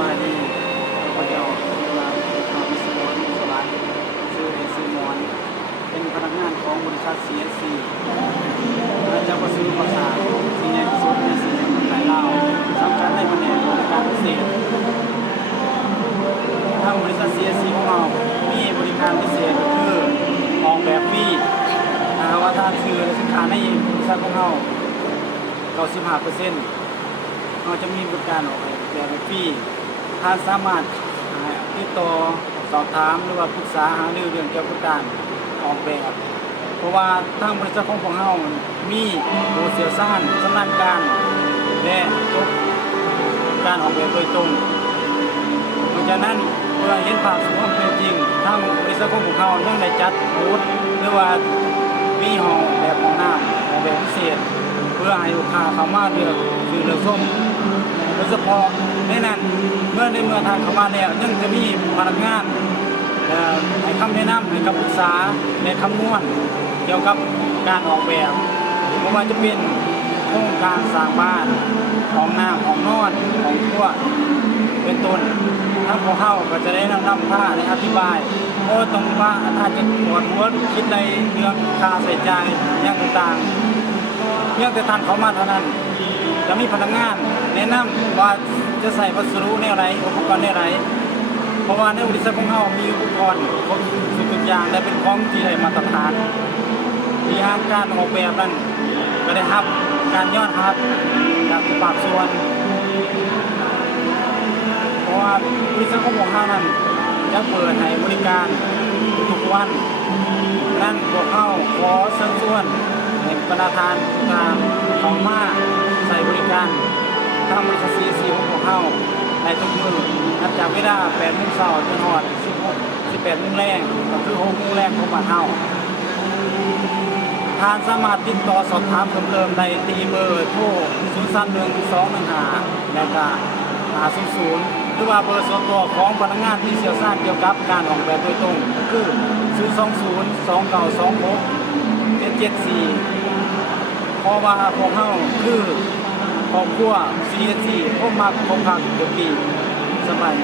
มาดีพระเจ้าเราวิศวกรสลายซื้อซื้อมอนเป็นพนักงานของบริษัท CSC เจ้าก็ซื้อภาษาสิ่งใหญ่ที่สุดในสิ่งหลายเราสำคัญในแผนกบริการพิเศษทางบริษัท CSC ของเรามีบริการพิเศษก็คือออกแบบฟรีว่าถ้าซื้อสินค้าในบริษัทของเรา95%เราจะมีบริการออกแบบฟรีท่านสามารถติดต่อสอบถามหรือว่าปรึกษาหารือเรื่องเกี่ยวกับการออกแบบเพราะว่าทางบริษัทของเรามีผู้เชี่ยวชาญชำนาญการและจบการออกแบบโดยตรงเพราะฉะนั้นเพื่อเห็นภาพสมมติเป็นจริงทางบริษัทของเรายังได้จัดบูธหรือว่ามีห้องแบบห้องน้ำออกแบบพิเศษเพื่อให้ลูกค้าเข้ามาเลือกซื้อเลือกส้มโดยเฉพาะในนั้นเมื่อทางเข้ามาแล้วยังจะมีพนักงานให้คำแนะนำให้คำปรึกษาในคำนวณเกี่ยวกับการออกแบบไม่ว่าจะเป็นโครงการสร้างบ้านห้องน้ำห้องนอนห้องครัวเป็นต้นทั้งพวกเขาก็จะได้นำผ้าในอธิบายโอ้ตรงว่าถ้าจะปวดหัวคิดในเรื่องค่าใช้จ่ายอย่างต่างๆเรื่องแต่ท่านเขามาเท่านั้นจะมีพนักงานแนะนำว่าจะใส่วัสดุในอะไรอุปกรณ์ในอะไรเพราะว่าในบริษัทของเรามีอุปกรณ์ครบทุกอย่างและเป็นของที่ได้มาตรฐานที่ทางการออกแบบนั้นก็ได้รับการยอดรับจากทุกภาคส่วนเพราะว่าบริษัทของเรานั้นจะเปิดให้บริการทุกวันนั่นพวกเขาขอเชิญชวนให้ประธานการเข้ามาใส่บริการทางบริษัท CSC ของพวกเขาในทุกมือนับจากเวลา 8 โมงเช้าจนถึง 18 โมงแรงก็คือ 6 โมงแรงของบ้านเฮาท่านสามารถติดต่อสอบถามเพิ่มเติมได้ที่เบอร์โทร 031-215 และก็500หรือว่าเบอร์ส่วนตัวของพนักงานที่เชี่ยวชาญเกี่ยวกับการออกแบบโดยตรงคือ 020-2926-774 เพราะว่าพวกเฮาคือครอบครัว CSC พวกมาครบครันทุกปีสบาย